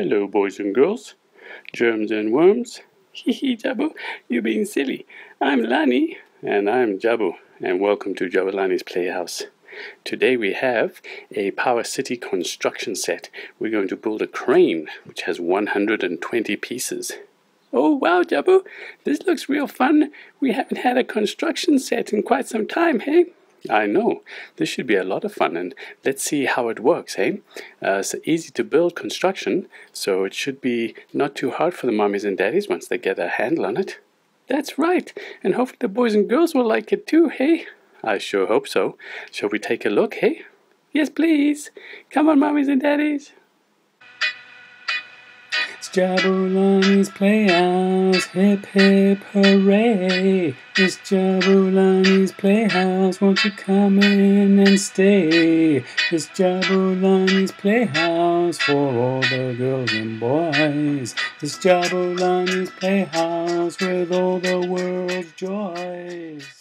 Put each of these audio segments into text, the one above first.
Hello, boys and girls, germs and worms. Hee Jabu, you're being silly. I'm Lani. And I'm Jabu, and welcome to Jabulani's Playhouse. Today we have a Power City construction set. We're going to build a crane, which has 120 pieces. Oh wow, Jabu, this looks real fun. We haven't had a construction set in quite some time, hey? I know. This should be a lot of fun, and let's see how it works, hey? It's easy to build construction, so it should be not too hard for the mommies and daddies once they get a handle on it. That's right, and hopefully the boys and girls will like it too, hey? I sure hope so. Shall we take a look, hey? Yes, please. Come on, mommies and daddies. It's Jabulani's Playhouse, hip hip hooray. It's Jabulani's Playhouse, won't you come in and stay? It's Jabulani's Playhouse for all the girls and boys. It's Jabulani's Playhouse with all the world's joys.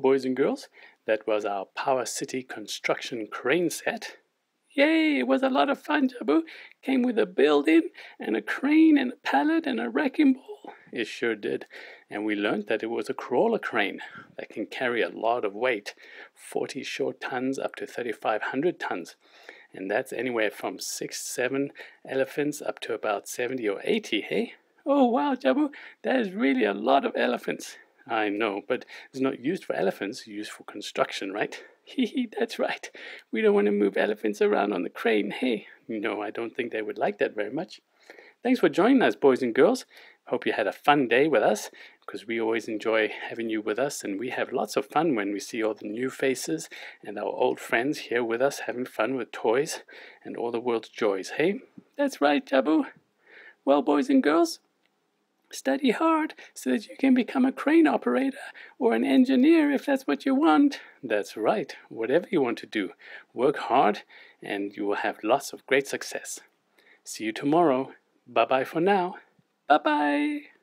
boys and girls, that was our Power City construction crane set. Yay, it was a lot of fun, Jabu. Came with a building and a crane and a pallet and a wrecking ball. It sure did. And we learned that it was a crawler crane that can carry a lot of weight, 40 short tons up to 3,500 tons. And that's anywhere from 6-7 elephants up to about 70 or 80, hey? Oh wow, Jabu, that is really a lot of elephants. I know, but it's not used for elephants, it's used for construction, right? Hee, that's right. We don't want to move elephants around on the crane, hey? No, I don't think they would like that very much. Thanks for joining us, boys and girls. Hope you had a fun day with us, because we always enjoy having you with us, and we have lots of fun when we see all the new faces and our old friends here with us having fun with toys and all the world's joys, hey? That's right, Jabu. Well, boys and girls, study hard so that you can become a crane operator or an engineer if that's what you want. That's right. Whatever you want to do, work hard and you will have lots of great success. See you tomorrow. Bye-bye for now. Bye-bye.